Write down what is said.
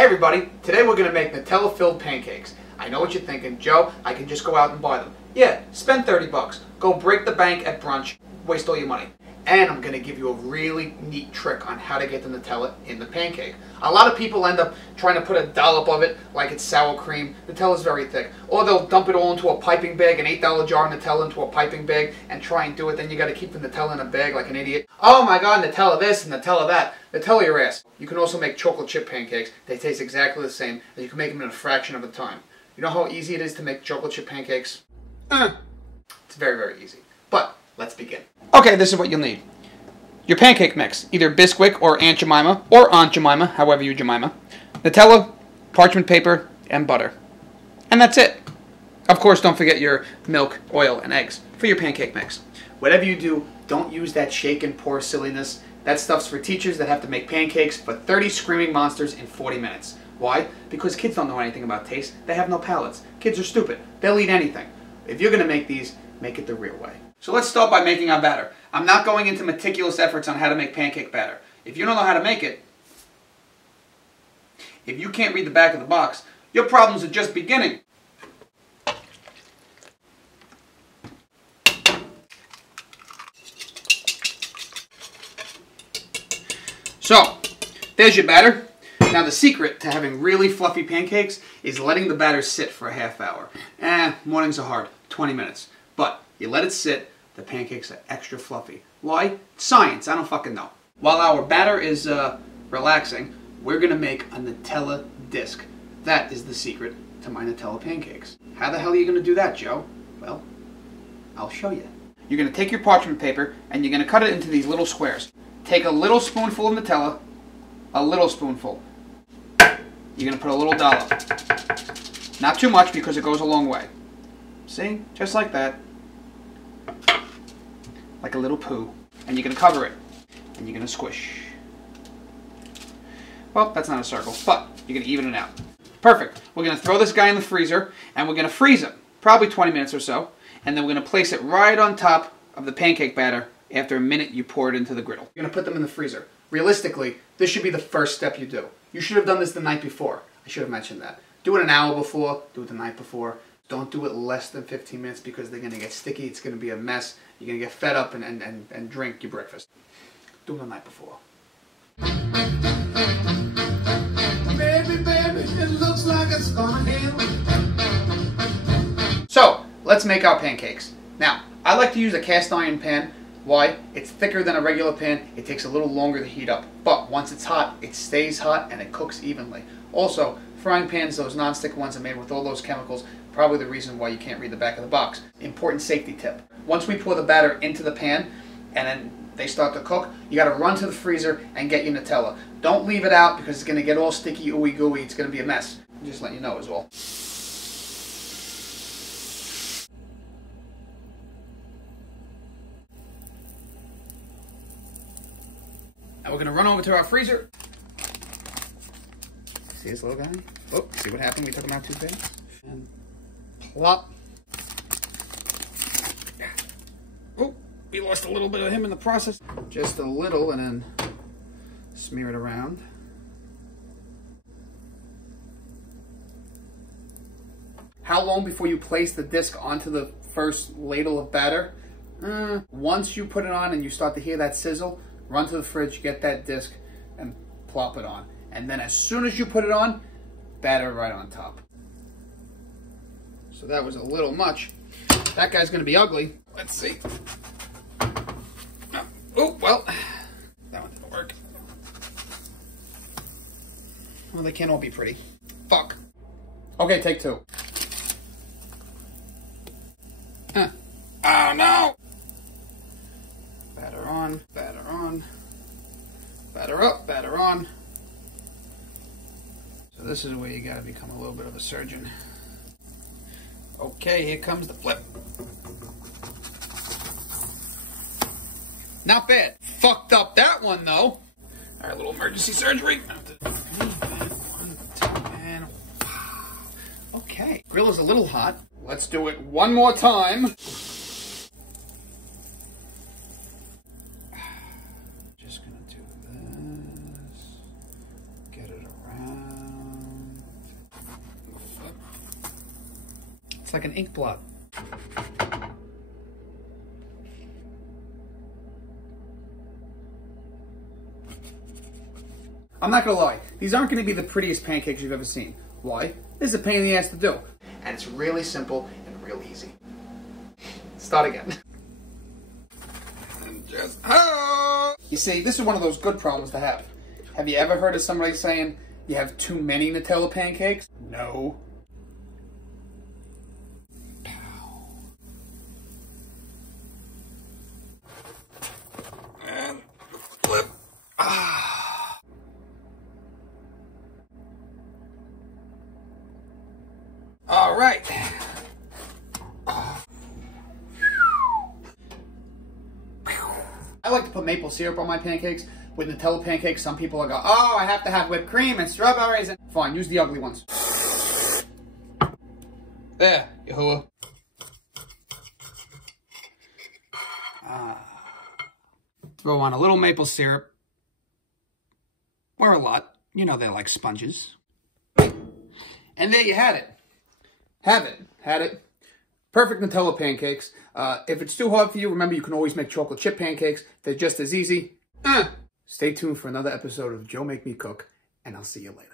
Hey everybody, today we're going to make Nutella filled pancakes. I know what you're thinking, Joe, I can just go out and buy them. Yeah, spend 30 bucks. Go break the bank at brunch, waste all your money. And I'm going to give you a really neat trick on how to get the Nutella in the pancake. A lot of people end up trying to put a dollop of it like it's sour cream. Nutella's very thick. Or they'll dump it all into a piping bag, an $8 jar of Nutella into a piping bag, and try and do it. Then you got to keep the Nutella in a bag like an idiot. Oh my god, Nutella this and Nutella that. Nutella your ass. You can also make chocolate chip pancakes. They taste exactly the same, and you can make them in a fraction of the time. You know how easy it is to make chocolate chip pancakes? It's very, very easy. But let's begin. Okay, this is what you'll need. Your pancake mix, either Bisquick or Aunt Jemima, or Aunt Jemima, however you Jemima. Nutella, parchment paper, and butter. And that's it. Of course, don't forget your milk, oil, and eggs for your pancake mix. Whatever you do, don't use that shake and pour silliness. That stuff's for teachers that have to make pancakes for 30 screaming monsters in 40 minutes. Why? Because kids don't know anything about taste. They have no palates. Kids are stupid. They'll eat anything. If you're going to make these, make it the real way. So let's start by making our batter. I'm not going into meticulous efforts on how to make pancake batter. If you don't know how to make it, if you can't read the back of the box, your problems are just beginning. So, there's your batter. Now the secret to having really fluffy pancakes is letting the batter sit for a half hour. Mornings are hard, 20 minutes. But you let it sit, the pancakes are extra fluffy. Why? Science, I don't fucking know. While our batter is relaxing, we're going to make a Nutella disc. That is the secret to my Nutella pancakes. How the hell are you going to do that, Joe? Well, I'll show you. You're going to take your parchment paper and you're going to cut it into these little squares. Take a little spoonful of Nutella, a little spoonful. You're going to put a little dollop. Not too much because it goes a long way. See? Just like that. Like a little poo. And you're going to cover it. And you're going to squish. Well, that's not a circle, but you're going to even it out. Perfect. We're going to throw this guy in the freezer, and we're going to freeze him. Probably 20 minutes or so. And then we're going to place it right on top of the pancake batter after a minute you pour it into the griddle. You're going to put them in the freezer. Realistically, this should be the first step you do. You should have done this the night before. I should have mentioned that. Do it an hour before. Do it the night before. Don't do it less than 15 minutes because they're going to get sticky. It's going to be a mess. You're going to get fed up and drink your breakfast. Do it the night before. Baby, baby, it looks like it's gonna happen. So, let's make our pancakes. Now, I like to use a cast iron pan. Why? It's thicker than a regular pan. It takes a little longer to heat up. But once it's hot, it stays hot and it cooks evenly. Also, frying pans, those non-stick ones are made with all those chemicals. Probably the reason why you can't read the back of the box. Important safety tip. Once we pour the batter into the pan and then they start to cook, you got to run to the freezer and get your Nutella. Don't leave it out because it's going to get all sticky, ooey gooey. It's going to be a mess. I'm just letting you know as well. Now we're going to run over to our freezer. See this little guy? Oh, see what happened? We took him out too fast. And plop. Oh, we lost a little bit of him in the process. Just a little, and then smear it around. How long before you place the disc onto the first ladle of batter? Once you put it on and you start to hear that sizzle, run to the fridge, get that disc, and plop it on. And then as soon as you put it on, batter right on top. So that was a little much. That guy's going to be ugly. Let's see. Oh, well, that one didn't work. Well, they can't all be pretty. Fuck. Okay, take two. Oh, no! Batter on, batter on. Batter up, batter on. So this is where you gotta become a little bit of a surgeon. Okay, here comes the flip. Not bad. Fucked up that one, though. All right, little emergency surgery. 1, 2, and okay. Grill is a little hot. Let's do it one more time. Just gonna do this. Get it around. It's like an ink blot. I'm not gonna lie, these aren't gonna be the prettiest pancakes you've ever seen. Why? This is a pain in the ass to do. And it's really simple and real easy. Start again. And just, oh! You see, this is one of those good problems to have. Have you ever heard of somebody saying, you have too many Nutella pancakes? No. And flip. Ah. All right. I like to put maple syrup on my pancakes. With Nutella pancakes, some people will go, oh, I have to have whipped cream and strawberries. And fine, use the ugly ones. There, Yahuwah. Throw on a little maple syrup. Or a lot. You know they're like sponges. And there you had it. Had it. Perfect Nutella pancakes. If it's too hard for you, remember you can always make chocolate chip pancakes. They're just as easy. Stay tuned for another episode of Joe Make Me Cook, and I'll see you later.